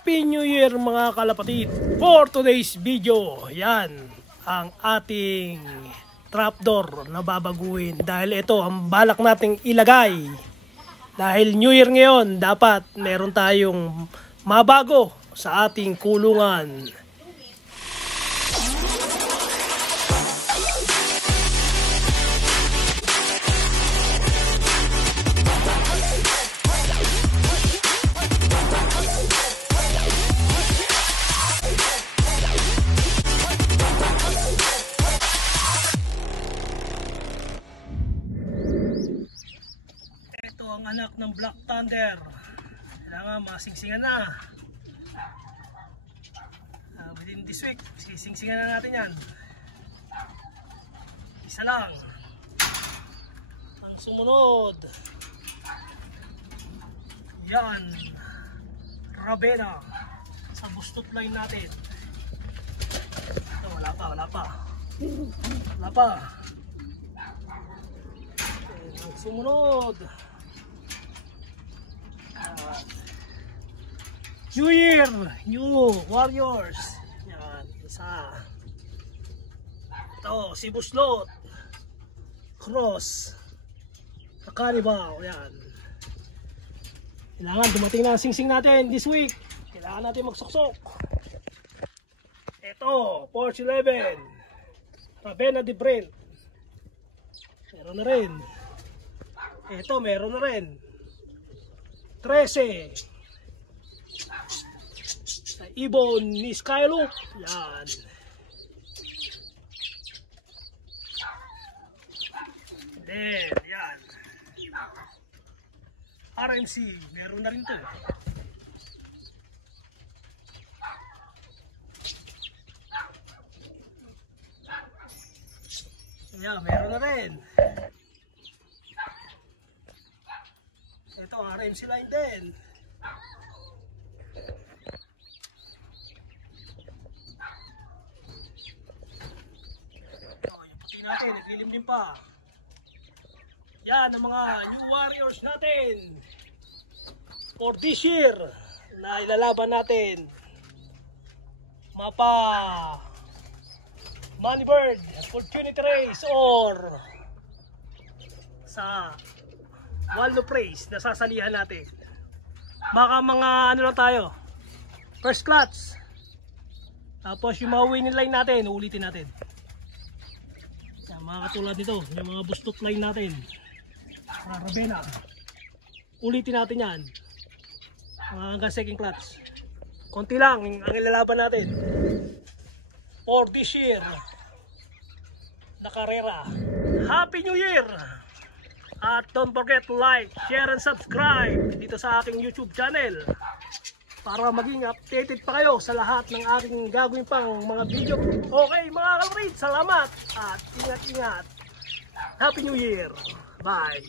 Happy New Year mga kalapatid! For today's video, yan ang ating trapdoor na babaguhin. Dahil ito ang balak nating ilagay. Dahil New Year ngayon, dapat meron tayong mabago sa ating kulungan. Ang anak ng Black Thunder, kailangan masingsingan na. Within this week, sisingsingan na natin yan. Isa lang. Ang sumunod, yan, Ravenna sa bustot line natin. Ito, wala pa. Ang sumunod, New Year, New Warriors. Yan, isa. Ito, si Buslot Cross sa Carnival. Yan. Kailangan dumating na ang singsing natin this week. Kailangan natin magsuksok. Ito, Porsche 11 Ravenna de Brent. Meron na rin. Ito, meron na rin. 13 sa ibon ni Skyloop. Yan. Then, yan. RMC, meron na rin to. Yan, meron na rin. Ito, RMC line din. Ito, yung puti natin, naglilim din pa. Yan ang mga New Warriors natin for this year na ilalaban natin. Mapa Moneybird Opportunity Race or sa Waldo Praise na sasalihan natin. Baka mga ano lang tayo, first clutch. Tapos yung mga winning line natin, ulitin natin. Yan, mga katulad nito, yung mga bustot line natin sa Ravenna, ulitin natin yan. Mga hanggang second clutch. Konti lang ang ilalaban natin for this year na karera. Happy New Year! At don't forget to like, share, and subscribe dito sa aking YouTube channel para maging updated pa kayo sa lahat ng aking gagawin pang mga video. Okay mga kalapatid, salamat at ingat-ingat. Happy New Year! Bye!